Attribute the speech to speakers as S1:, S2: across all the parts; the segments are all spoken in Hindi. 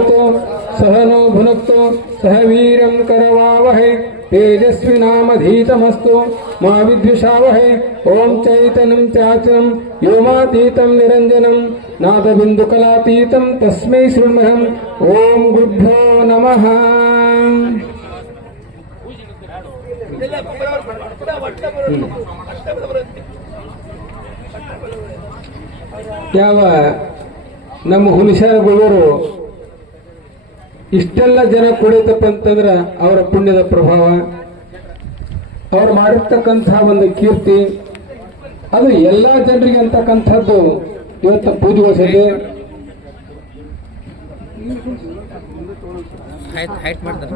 S1: भवतु सह नो भुनक्तु सह वीरं करवावहै तेजस्विनामधीतमस्तु मा विद्विषावहै ॐ चैतनं चाचनं व्योमातीतं निरञ्जनं नादबिन्दुकलातीतं तस्मै शृण्महम् ॐ गुरुभ्यो नमः ಯಾವ ನಮ್ಮ ಹುಣಸಾರ ಗುರುವರು ಇಷ್ಟೆಲ್ಲ ಜನ ಕುಡಿತಪ್ಪ ಅಂತಂದ್ರ ಅವರ ಪುಣ್ಯದ ಪ್ರಭಾವ. ಅವ್ರು ಮಾಡಿರ್ತಕ್ಕಂಥ ಒಂದು ಕೀರ್ತಿ ಅದು ಎಲ್ಲ ಜನರಿಗೆ ಅಂತಕ್ಕಂಥದ್ದು ಇವತ್ತು ಪೂಜೆಗೊಳಿಸಿದೆ
S2: ಮಾಡ್ತಾರೆ?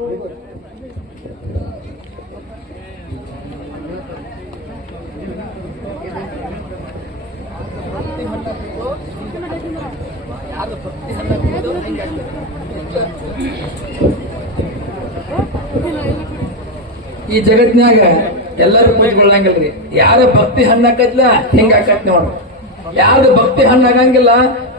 S3: ಈ ಜಗತ್ನಾಗ ಎಲ್ಲರೂ ಪೂಜೆಗೊಳ್ಳಂಗಿಲ್ರಿ ಯಾರ ಭಕ್ತಿ ಹಣ್ಣಾಕತ್ಲ, ಹಿಂಗ ಆಕತ್ ನೋಡ್ರಿ ಯಾವ್ದು ಭಕ್ತಿ ಹಣ್ಣಾಗಂಗಿಲ್ಲ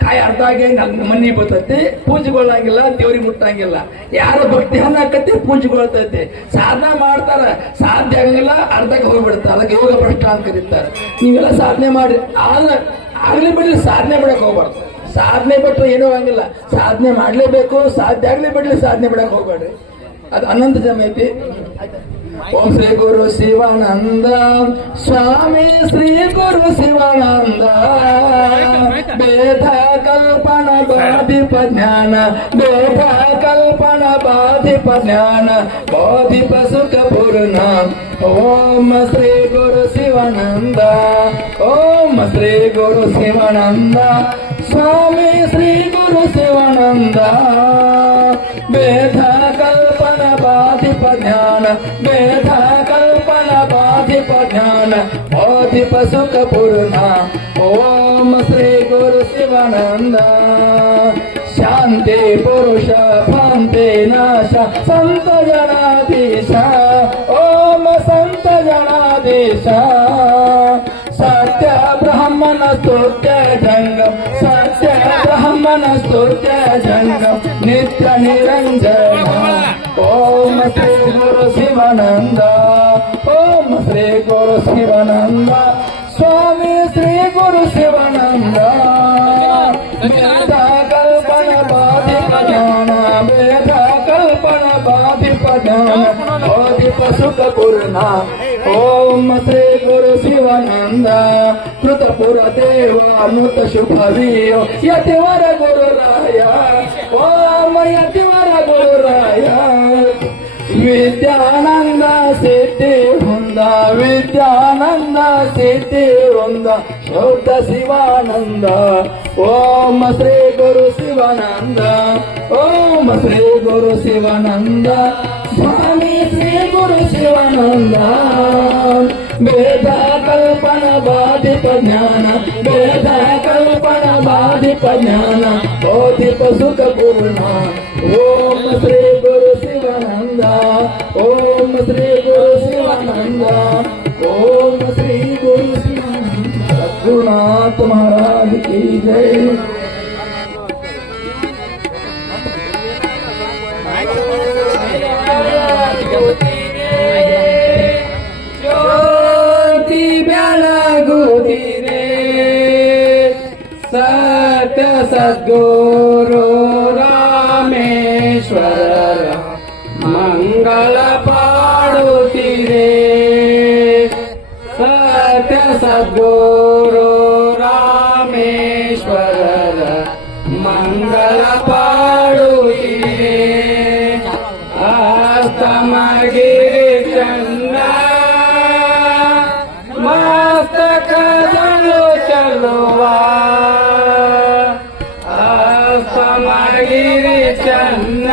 S3: ಕಾಯಿ ಅರ್ಧ ಆಗಿ ಮನಿ ಬರ್ತೈತಿ ಪೂಜೆಗೊಳ್ಳಂಗಿಲ್ಲ ದೇವ್ರಿಗೆ ಮುಟ್ಟಂಗಿಲ್ಲ. ಯಾರ ಭಕ್ತಿ ಹಣ್ಣಾಕತಿ ಪೂಜೆಗೊಳ್ತೈತಿ ಸಾಧನೆ ಮಾಡ್ತಾರ, ಸಾಧ್ಯ ಆಗಂಗಿಲ್ಲ, ಅರ್ಧಕ್ಕೆ ಹೋಗ್ಬಿಡ್ತಾರ. ಅದಕ್ಕೆ ಯೋಗ ಭ್ರಷ್ಟ ಅಂತ ಕರೀತಾರೆ. ನೀವೆಲ್ಲ ಸಾಧನೆ ಮಾಡಿ, ಆದ್ರೆ ಆಗ್ಲಿ ಬಿಡ್ಲಿ ಸಾಧನೆ ಬಿಡಕ್ ಹೋಗ್ಬಾರ್ದು. ಸಾಧನೆ ಬಿಟ್ಟರೆ ಏನೂ ಆಗಂಗಿಲ್ಲ. ಸಾಧನೆ ಮಾಡ್ಲೇಬೇಕು, ಸಾಧ್ಯ ಆಗ್ಲಿ ಬಿಡ್ಲಿ ಸಾಧನೆ ಬಿಡಕ್ ಹೋಗ್ಬೇಡ್ರಿ. ಅದು ಅನಂತ ಜಮ ಐತಿ. ओम श्री गुरु शिवानंद स्वामी श्री गुरु शिवानंद बेधा कल्पना बाधिप ज्ञान बेधा कल्पना बाधिप ज्ञान बोधिप सुख पूर्ण ओम श्री गुरु शिवानंद ओम श्री गुरु शिवानंद स्वामी श्री गुरु शिवानंद बेधा बाधिप ज्ञान मेधा कल्पना बाधिप ज्ञान बाधिप सुख पूर्णा ओम श्री गुरु शिवानंद शांति पुरुष भांति नाश, संत जनादेश। ओम संत जनादेश। सत्य ब्राह्मण स्तुत्य जंग, सत्य ब्राह्मण स्तुत्य जंग, नित्य निरंजन। श्री गुरु शिवानंद। ओम श्री गुरु शिवानंद। स्वामी श्री गुरु शिवानंद। कल्पन कल्पना ज्ञान मेधा कल्पन बाधिप ज्ञान बोधिप सुख पूर्णा ओम श्री गुरु शिवानंद। कृतपुर देवानुत शुभवीयो यतिवर गुरुराय ओम यतिवर गुरुराय ವಿದ್ಯಾನಂದ ಸಿದ್ಧಿ ಹೊಂದ ವಿದ್ಯಾನಂದ ಸಿದ್ಧಿ ಹೊಂದ ಶೌತ ಶಿವಾನಂದ ಓಂ ಶ್ರೀ ಗುರು ಶಿವಾನಂದ ಓಂ ಶ್ರೀ ಗುರು ಶಿವಾನಂದ ಸ್ವಾಮಿ ಶ್ರೀ ಗುರು ಶಿವಾನಂದ भेदा कल्पन बाधिप ज्ञान भेदा कल्पन बाधिप ज्ञान बोधिप सुख पूर्णा ओम श्री गुरु शिवानंदा ओम श्री गुरु शिवानंदा ओम श्री गुरु शिवानंदा रघुनाथ महाराज की जय। ಸತ್ಯ ಸದ್ಗುರು ರಾಮೇಶ್ವರ ಮಂಗಳ ಪಾಡುತ್ತಿದೆ ಸತ್ಯ ಗಿರಿ ಚನ್ನ.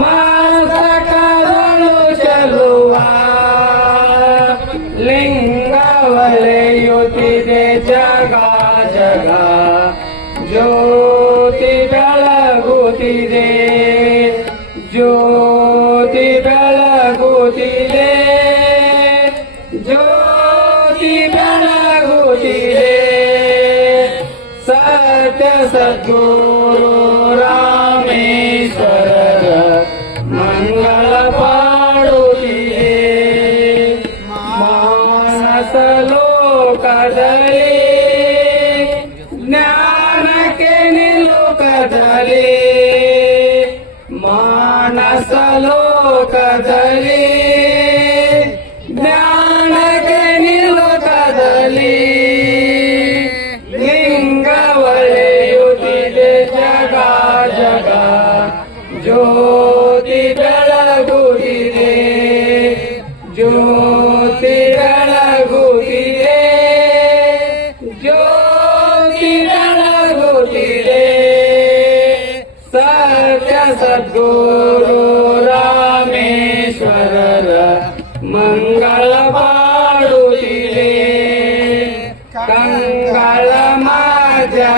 S3: ಮಾಸ ಕರಳು ಚಲುವ.
S4: ಲಿಂಗ ಜಗ ಜಗ. ಜ್ಯೋತಿ ಬೆಳಗುತ್ತಿದೆ. ಜೋ ಸತ್ಯ ಸದ್ಗುರು ರಾಮೇಶ್ವರರ ಮಂಗಳ ಪಾಡುತ್ತಿದೆ ಮಾನಸ ಲೋಕದಲ್ಲಿ ಜ್ಞಾನಕ್ಕೆ ನಿಲುಕದಲ್ಲಿ ಮಾನಸ ಲೋಕದಲ್ಲಿ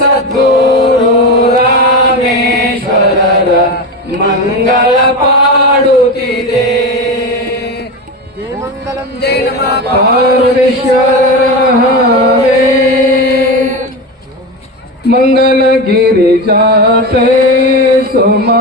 S4: సద్గురు రామేశ్వర మంగళ పాడుతిదే. మంగళం జయ నమ.
S1: పార్వేశ్వర మంగళగిరి జాతే సుమా